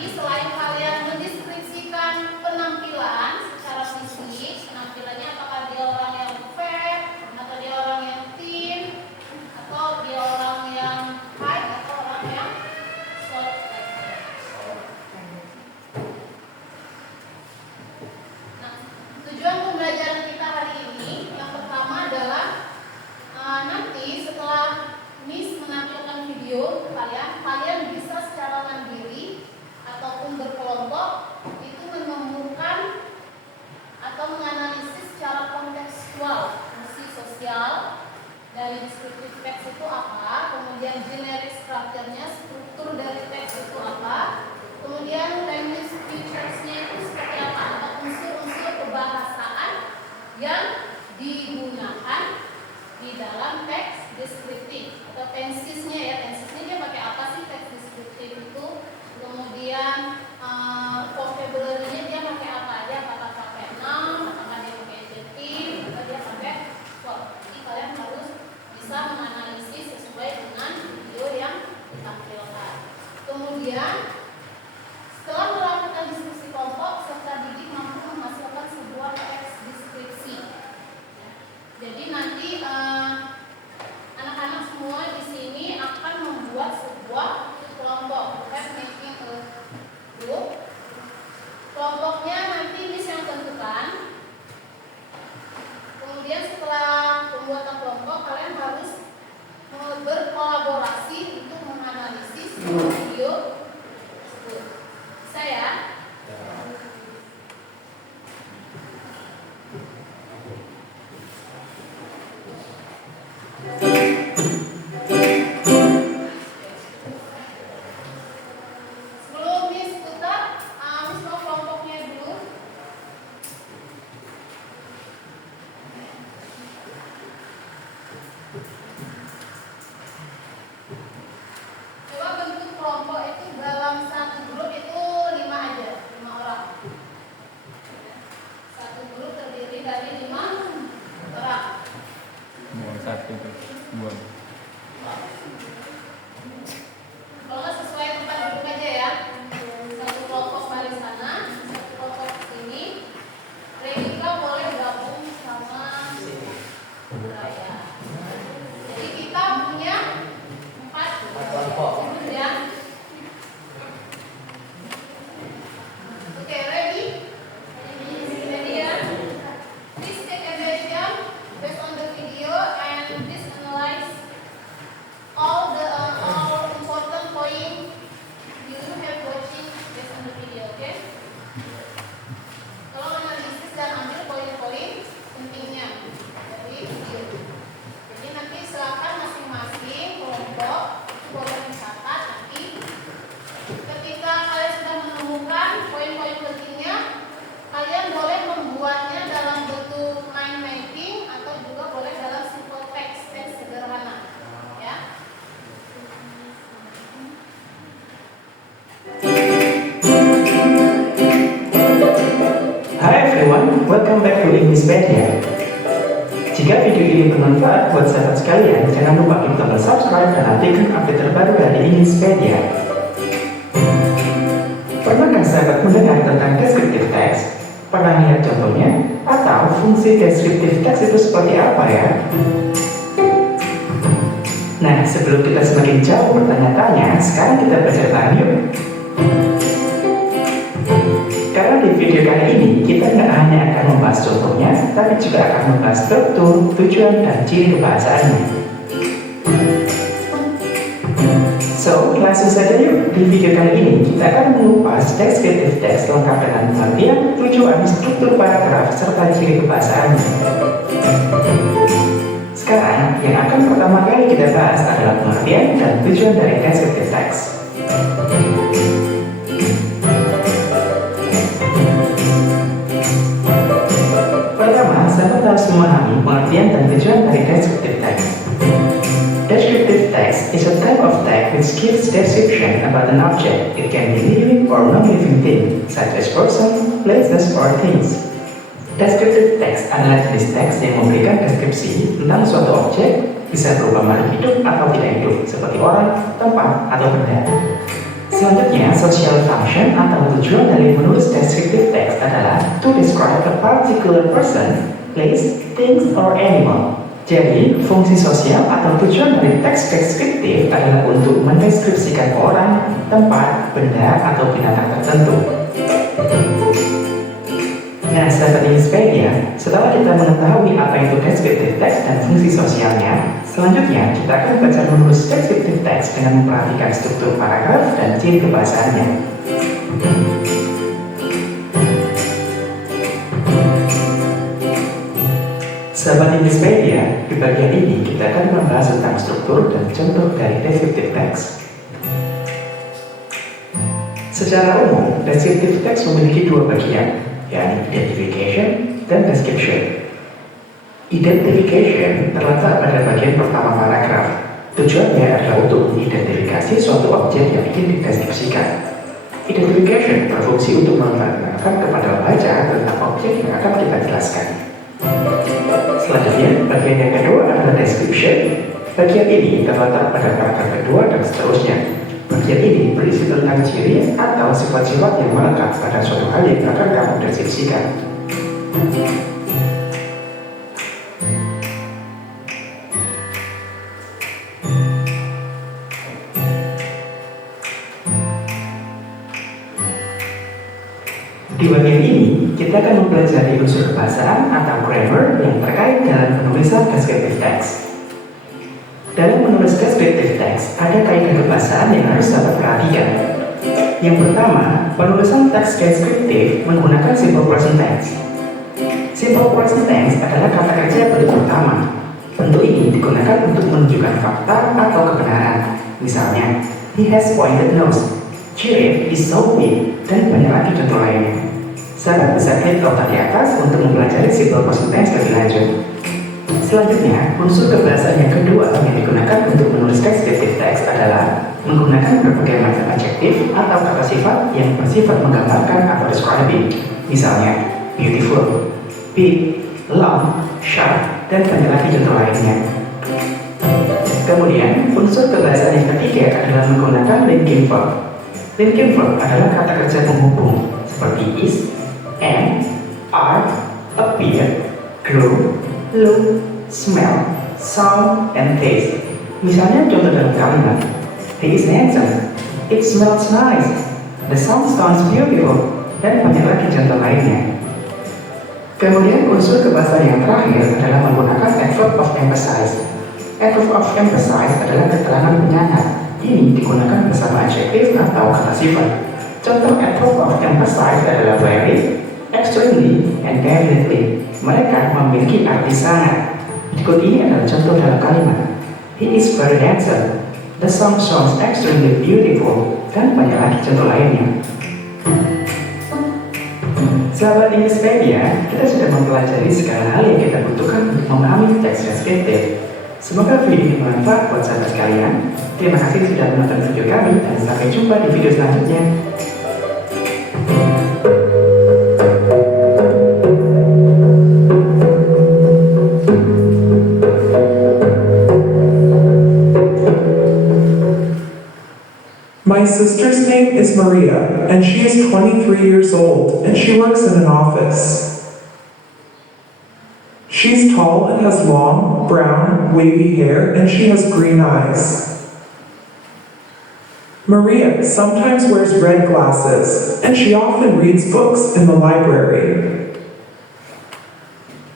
nanti selain kalian mendeskripsikan penampilan secara fisik, penampilannya apakah dia orang yang fat, atau dia orang yang thin, atau dia orang yang high, atau orang yang short. Nah, tujuan pembelajaran kita hari ini yang pertama adalah nanti setelah Miss menampilkan video kalian bisa secara mandiri ataupun berkelompok itu menemukan atau menganalisis secara kontekstual fungsi sosial dari descriptive text itu apa, kemudian generic structure-nya, struktur dari teks itu apa, kemudian language features-nya itu seperti apa, atau unsur-unsur kebahasaan yang digunakan di dalam teks deskriptif atau tensisnya ya, tensisnya dia pakai apa sih teks deskriptif itu, kemudian vocabulary-nya dia pakai apa aja, apakah pakai noun, apakah dia pakai adjective, atau dia pakai verb. Jadi kalian harus bisa menganalisis sesuai dengan video yang ditampilkan. Kemudian setelah melakukan diskusi kelompok, serta didik mampu menghasilkan sebuah teks deskripsi. Jadi nanti anak-anak semua di sini akan membuat sebuah kelompok, making a group. Kelompoknya nanti Miss yang tentukan. Kemudian setelah pembuatan kelompok, kalian harus berkolaborasi untuk menganalisis video tersebut. Bisa ya? Sebelum Miss putar, Miss mau kelompoknya dulu. Coba bentuk kelompok itu dalam satu grup itu 5 aja, 5 orang. Satu grup terdiri dari 5 orang. Satu, dua. Kalau nggak sesuai tempat duduk aja ya. Satu kelompok balik sana, satu kelompok sini. Redika boleh gabung sama Raya. Jadi kita punya 4 kelompok ya. Oke, ready? Ready ya? Please take a diagram based on the video and please analyze all important point you have watching based on the video, okay? Tolong analisis dan ambil poin-poin pentingnya dari video. Jadi nanti silakan masing-masing kelompok boleh mencatat nanti. Ketika kalian sudah menemukan poin-poin pentingnya, kalian boleh membuatnya dalam bentuk mind mapping atau juga boleh dalam simple text sederhana, ya. Hi everyone, welcome back to Englishpedia. Jika video ini bermanfaat buat sahabat sekalian, jangan lupa klik tombol subscribe dan aktifkan update terbaru dari Englishpedia. Pernahkah sahabat mendengar tentang descriptive text? Pernah lihat contohnya? Atau fungsi descriptive text itu seperti apa ya? Nah, sebelum kita semakin jauh bertanya-tanya, sekarang kita belajar bareng yuk. Karena di video kali ini, kita nggak hanya akan membahas contohnya, tapi juga akan membahas struktur, tujuan, dan ciri kebahasaannya. So, langsung saja yuk. Di video kali ini, kita akan mengupas descriptive text lengkap dengan pengertian, tujuan, struktur paragraf, serta ciri kebahasaannya. Sekarang, yang akan pertama kali kita bahas adalah pengertian dan tujuan dari descriptive text. Pertama, sahabat harus memahami pengertian dan tujuan dari descriptive text. Descriptive text is a type of text which gives description about an object. It can be living or non-living thing, such as person, places, or things. Descriptive text adalah jenis teks yang memberikan deskripsi tentang suatu objek, bisa berupa makhluk hidup atau tidak hidup, seperti orang, tempat, atau benda. Selanjutnya, social function atau tujuan dari menulis descriptive text adalah to describe a particular person, place, things, or animal. Jadi, fungsi sosial atau tujuan dari teks deskriptif adalah untuk mendeskripsikan orang, tempat, benda, atau binatang tertentu. Nah, sahabat Innispedia, setelah kita mengetahui apa itu descriptive text dan fungsi sosialnya, selanjutnya kita akan belajar menulis descriptive text dengan memperhatikan struktur paragraf dan ciri kebahasaannya. Sahabat Innispedia, di bagian ini kita akan membahas tentang struktur dan contoh dari descriptive text. Secara umum, descriptive text memiliki dua bagian, yakni identification dan description. Identification terletak pada bagian pertama paragraf. Tujuannya adalah untuk mengidentifikasi suatu objek yang ingin dideskripsikan. Identification berfungsi untuk memperkenalkan kepada pembaca tentang objek yang akan kita jelaskan. Selanjutnya, bagian yang kedua adalah description. Bagian ini terletak pada paragraf kedua dan seterusnya. Bagian ini berisi tentang ciri atau sifat-sifat yang melekat pada suatu hal yang akan kamu deskripsikan. Di bagian ini, kita akan mempelajari unsur kebahasaan atau grammar yang terkait dalam penulisan descriptive text. Dalam menulis descriptive text, ada kaidah kebahasaan yang harus dapat perhatikan. Yang pertama, penulisan teks deskriptif menggunakan simple present tense. Simple present tense adalah kata kerja bentuk pertama. Bentuk ini digunakan untuk menunjukkan fakta atau kebenaran. Misalnya, he has pointed nose, giraffe is so big, dan banyak lagi contoh lainnya. Sahabat bisa klik total di atas untuk mempelajari simple present tense lebih lanjut. Selanjutnya, unsur kebahasaan yang kedua yang digunakan untuk menulis descriptive text adalah menggunakan berbagai macam adjektif atau kata sifat yang bersifat menggambarkan atau describing. Misalnya, beautiful, big, long, sharp, dan banyak lagi contoh lainnya. Kemudian, unsur kebahasaan yang ketiga adalah menggunakan linking verb. Linking verb adalah kata kerja penghubung seperti is, and, are, appear, grow, look, smell, sound, and taste. Misalnya contoh dalam kalimat, he is handsome, it smells nice, the sound sounds beautiful, dan banyak lagi contoh lainnya. Kemudian unsur kebahasaan yang terakhir adalah menggunakan adverb of emphasize. Adverb of emphasize adalah keterangan penyangat. Ini digunakan bersama adjektif atau kata sifat. Contoh adverb of emphasize adalah very, extremely, and definitely. Mereka memiliki arti sangat. Berikut ini adalah contoh dalam kalimat. He is very handsome. The song sounds extremely beautiful. Dan banyak lagi contoh lainnya. Sahabat Innispedia, kita sudah mempelajari segala hal yang kita butuhkan untuk memahami teks deskriptif. Semoga video ini bermanfaat buat sahabat sekalian. Terima kasih sudah menonton video kami dan sampai jumpa di video selanjutnya. My sister's name is Maria, and she is 23 years old, and she works in an office. She's tall and has long, brown, wavy hair, and she has green eyes. Maria sometimes wears red glasses, and she often reads books in the library.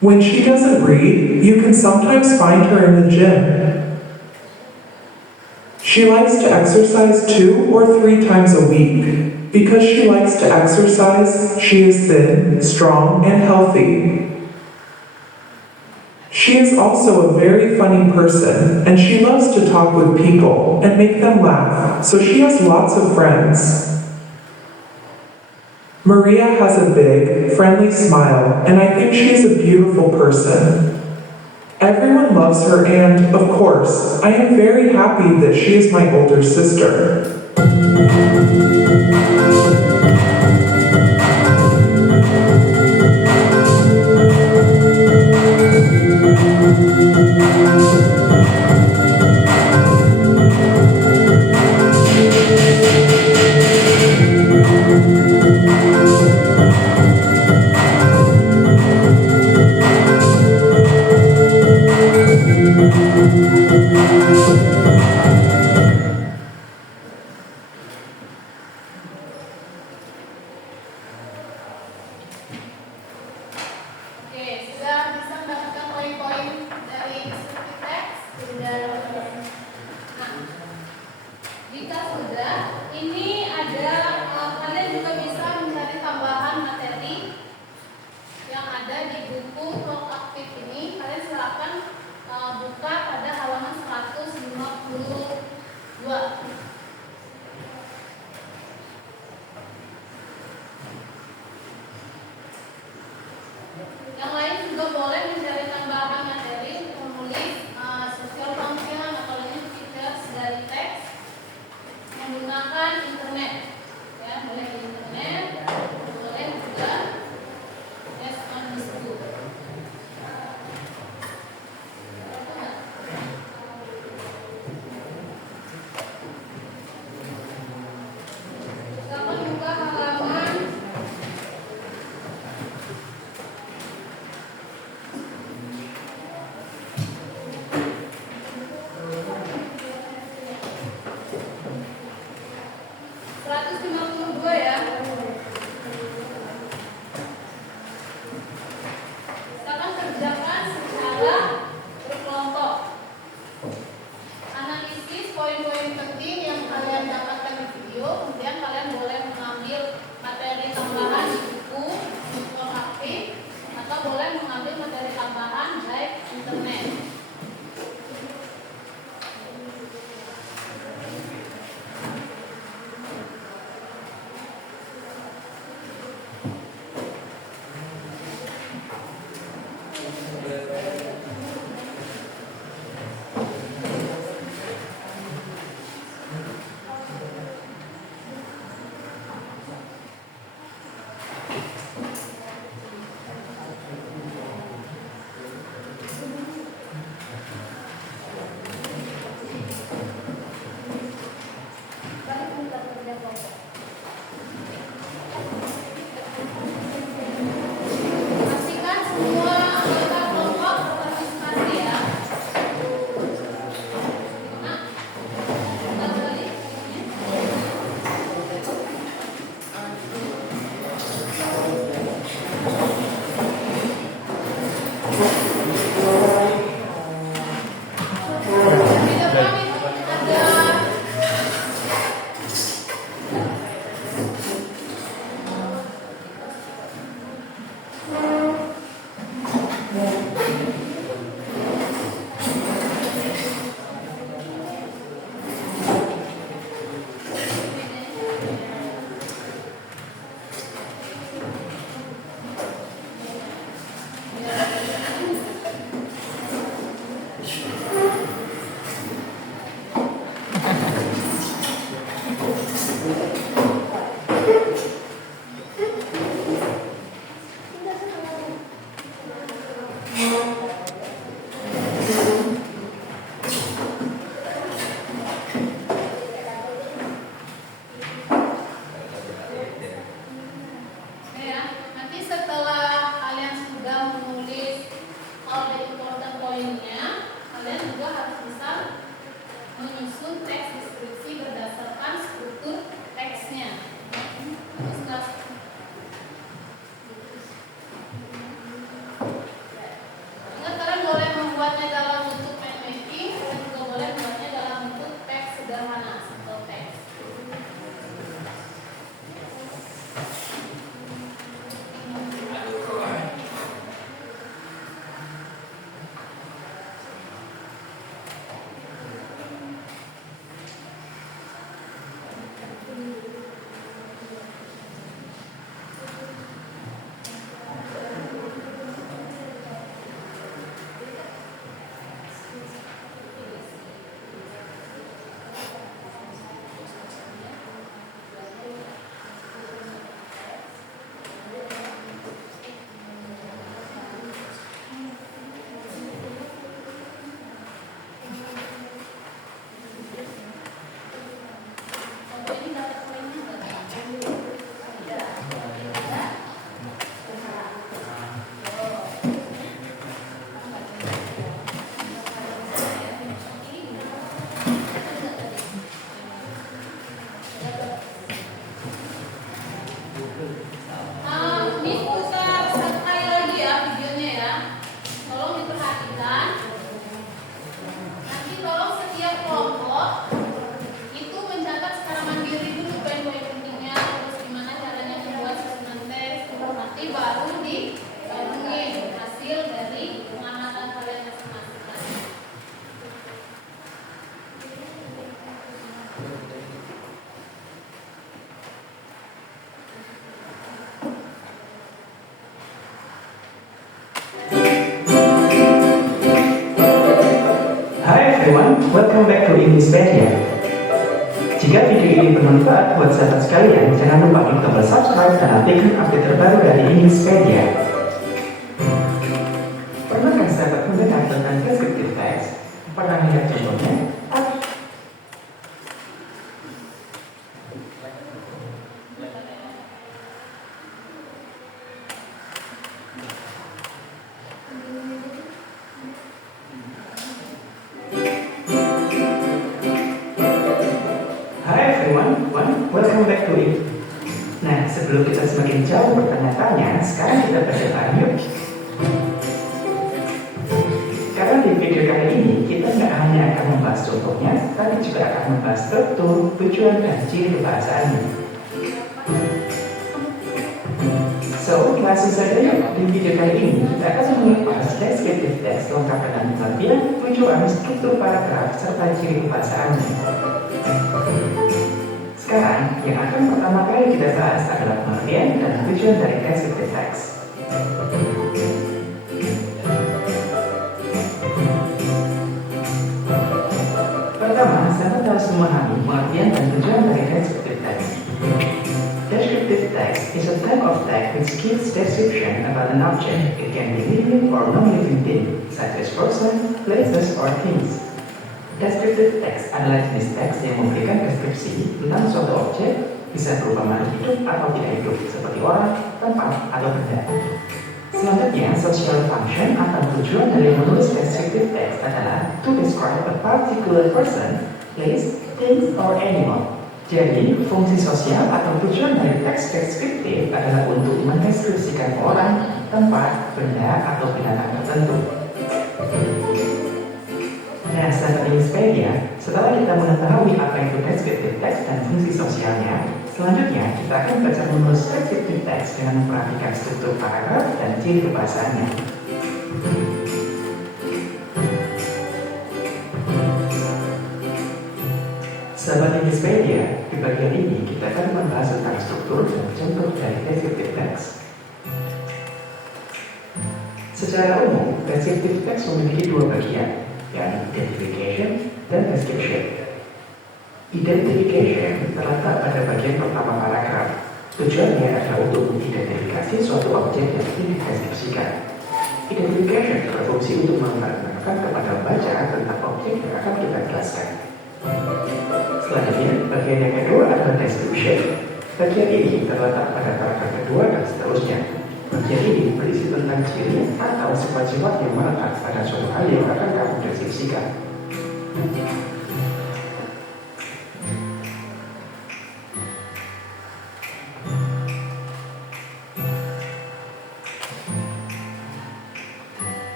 When she doesn't read, you can sometimes find her in the gym. She likes to exercise 2 or 3 times a week. Because she likes to exercise, she is thin, strong, and healthy. She is also a very funny person, and she loves to talk with people and make them laugh, so she has lots of friends. Maria has a big, friendly smile, and I think she is a beautiful person. Everyone loves her, and, of course, I am very happy that she is my older sister. Oke, sudah bisa mendapatkan poin-poin dari descriptive text? Sudah. Nah, jika sudah, ini ada kalian juga bisa mencari tambahan materi yang ada di buku proaktif ini. Kalian silakan buka pada halaman 152. Yang lain juga boleh mencari tambahan materi untuk menulis social function atau lainnya features dari teks menggunakan internet. Ya, boleh di internet, boleh juga yes on this book. Silakan buka halaman 152 ya. Silakan kerjakan secara berkelompok. Analisis poin-poin penting yang kalian dapatkan di video, kemudian kalian boleh mengambil materi tambahan di buku proaktif atau boleh mengambil materi tambahan baik internet. Pastikan semua anggota kelompok berpartisipasi ya. Nah, kita balik. Di depan itu ada ya, nanti setelah kalian sudah menulis all the important poinnya, kalian juga harus bisa menyusun teks deskripsi berdasarkan struktur teksnya. Ingat, kalian boleh membuatnya dalam bentuk mind mapping, kalian juga boleh membuatnya dalam bentuk teks sederhana, simple text. Miss Putra Wikipedia. Jika video ini bermanfaat buat sahabat sekalian, jangan lupa klik tombol subscribe dan aktifkan update terbaru dari Wikipedia. Pernahkah sahabat mendengar tentang descriptive text? Pernah lihat contohnya? Hi everyone, welcome back to it. Nah, sebelum kita semakin jauh bertanya-tanya, sekarang kita berjalan yuk. Karena di video kali ini, kita nggak hanya akan membahas contohnya, tapi juga akan membahas struktur, tujuan, dan ciri kebahasaannya. So, langsung saja yuk. Di video kali ini, kita akan membahas descriptive text lengkap dengan pengertian, tujuan, struktur paragraf, serta ciri kebahasaannya. Sekarang, yang akan pertama kali kita bahas adalah pengertian dan tujuan dari descriptive text. Pertama, sahabat harus memahami pengertian dan tujuan dari descriptive text. Descriptive text is a type of text which gives description about an object. It can be living or non-living thing, such as person, places, or things. Descriptive text adalah jenis teks yang memberikan deskripsi tentang suatu objek, bisa berupa makhluk hidup atau tidak hidup, seperti orang, tempat, atau benda. Selanjutnya, social function atau tujuan dari menulis descriptive text adalah to describe a particular person, place, thing, or animal. Jadi, fungsi sosial atau tujuan dari teks deskriptif adalah untuk mendeskripsikan orang, tempat, benda, atau binatang tertentu. Nah, sahabat Wikipedia, setelah kita mengetahui apa itu descriptive text dan fungsi sosialnya, selanjutnya kita akan belajar menulis descriptive text dengan memperhatikan struktur paragraf dan ciri kebahasaannya. Sahabat Wikipedia, di bagian ini kita akan membahas tentang struktur dan contoh dari descriptive text. Secara umum, descriptive text memiliki dua bagian, yakni identification dan description. Identification terletak pada bagian pertama paragraf. Tujuannya adalah untuk mengidentifikasi suatu objek yang ingin dideskripsikan. Identification berfungsi untuk menerangkan kepada pembaca tentang objek yang akan kita jelaskan. Selanjutnya, bagian yang kedua adalah description. Bagian ini terletak pada paragraf kedua dan seterusnya. Bagian ini berisi tentang ciri atau sifat-sifat yang melekat pada suatu hal yang akan kamu deskripsikan.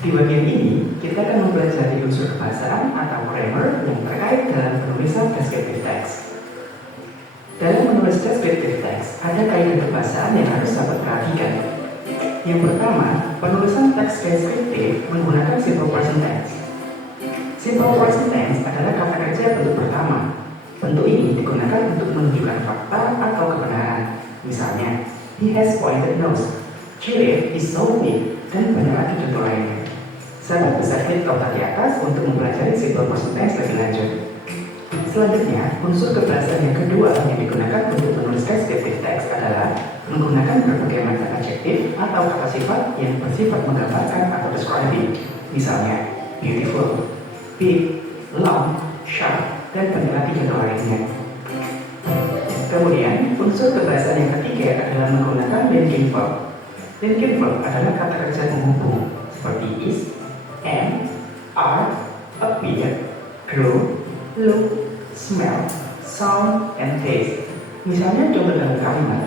Di bagian ini, kita akan mempelajari unsur kebahasaan atau grammar yang terkait dalam penulisan descriptive text. Dalam menulis descriptive text, ada kaidah kebahasaan yang harus sahabat perhatikan. Yang pertama, penulisan teks deskriptif menggunakan simple present tense. Simple present tense adalah kata kerja bentuk pertama. Bentuk ini digunakan untuk menunjukkan fakta atau kebenaran. Misalnya, he has pointed nose, Juliet is so big, dan banyak lagi contoh lainnya. Sahabat bisa klik tombol di atas untuk mempelajari simple present tense lebih lanjut. Selanjutnya, unsur kebahasaan yang kedua yang digunakan untuk menulis descriptive text adalah menggunakan berbagai macam adjektif atau kata sifat yang bersifat menggambarkan atau describing. Misalnya, beautiful, big, long, sharp, dan banyak lagi contoh lainnya. Kemudian, unsur kebahasaan yang ketiga adalah menggunakan linking verb. Linking verb adalah kata kerja penghubung seperti is, am, are, appear, grow, look, smell, sound, and taste. Misalnya contoh dalam kalimat,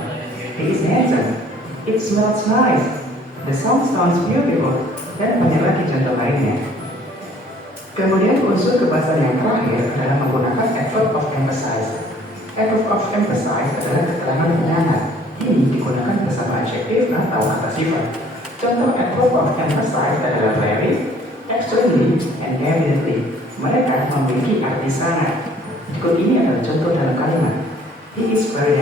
he is handsome, it smells nice, the song sounds beautiful, dan banyak lagi contoh lainnya. Kemudian unsur kebahasaan yang terakhir adalah menggunakan adverb of emphasize. Adverb of emphasize adalah keterangan pengantar. Ini digunakan bersama adjektif atau kata sifat. Contoh adverb of emphasize adalah very, extremely, and eminently. Mereka memiliki arti sangat. Berikut ini adalah contoh dalam kalimat. He is very